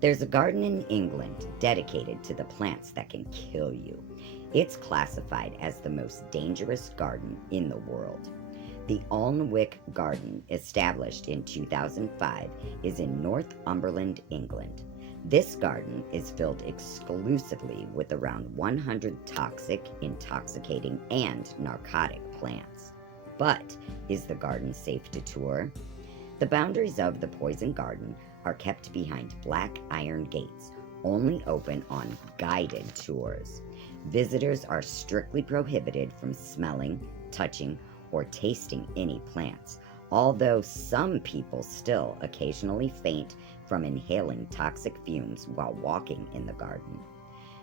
There's a garden in England dedicated to the plants that can kill you. It's classified as the most dangerous garden in the world. The Alnwick Garden, established in 2005, is in Northumberland, England. This garden is filled exclusively with around 100 toxic, intoxicating, and narcotic plants. But is the garden safe to tour? The boundaries of the poison garden are kept behind black iron gates, only open on guided tours. Visitors are strictly prohibited from smelling, touching, or tasting any plants, although some people still occasionally faint from inhaling toxic fumes while walking in the garden.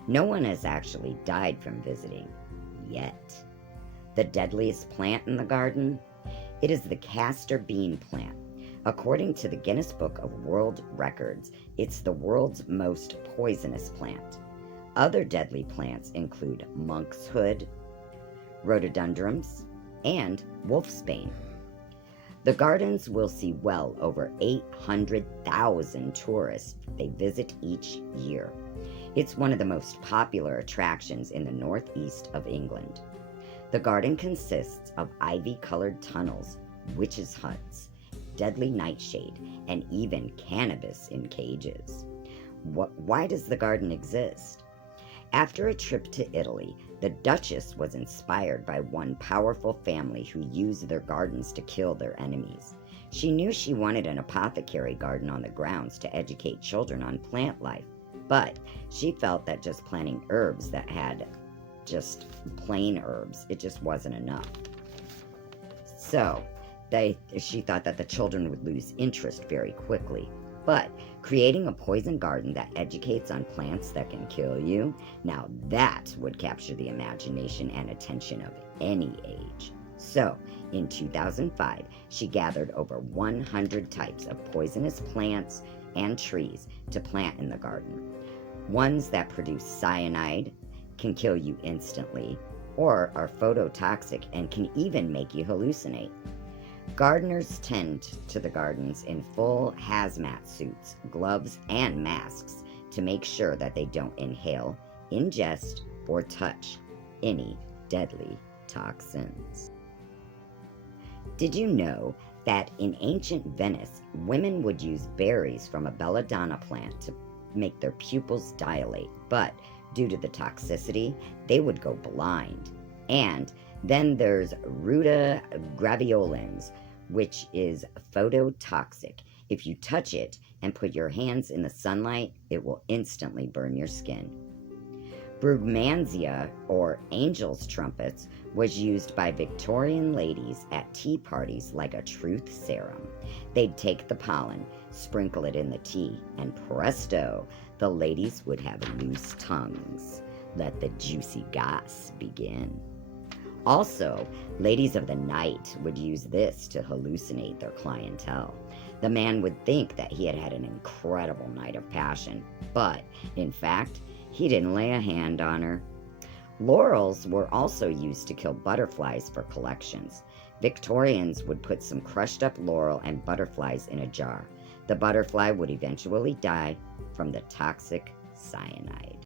No one has actually died from visiting, yet. The deadliest plant in the garden? It is the castor bean plant. According to the Guinness Book of World Records, it's the world's most poisonous plant. Other deadly plants include monkshood, rhododendrons, and wolfsbane. The gardens will see well over 800,000 tourists they visit each year. It's one of the most popular attractions in the northeast of England. The garden consists of ivy-colored tunnels, witches' huts, deadly nightshade, and even cannabis in cages. Why does the garden exist? After a trip to Italy, the Duchess was inspired by one powerful family who used their gardens to kill their enemies. She knew she wanted an apothecary garden on the grounds to educate children on plant life, but she felt that just planting herbs that had just plain herbs, it just wasn't enough. So, she thought that the children would lose interest very quickly. But creating a poison garden that educates on plants that can kill you, now that would capture the imagination and attention of any age. So, in 2005, she gathered over 100 types of poisonous plants and trees to plant in the garden. Ones that produce cyanide, can kill you instantly, or are phototoxic and can even make you hallucinate. Gardeners tend to the gardens in full hazmat suits, gloves, and masks to make sure that they don't inhale, ingest, or touch any deadly toxins. Did you know that in ancient Venice, women would use berries from a belladonna plant to make their pupils dilate, but due to the toxicity, they would go blind? And then there's Ruta graveolens, which is phototoxic. If you touch it and put your hands in the sunlight, it will instantly burn your skin. Brugmansia, or angel's trumpets, was used by Victorian ladies at tea parties like a truth serum. They'd take the pollen, sprinkle it in the tea, and presto, the ladies would have loose tongues. Let the juicy goss begin. Also, ladies of the night would use this to hallucinate their clientele. The man would think that he had had an incredible night of passion, but, in fact, he didn't lay a hand on her. Laurels were also used to kill butterflies for collections. Victorians would put some crushed up laurel and butterflies in a jar. The butterfly would eventually die from the toxic cyanide.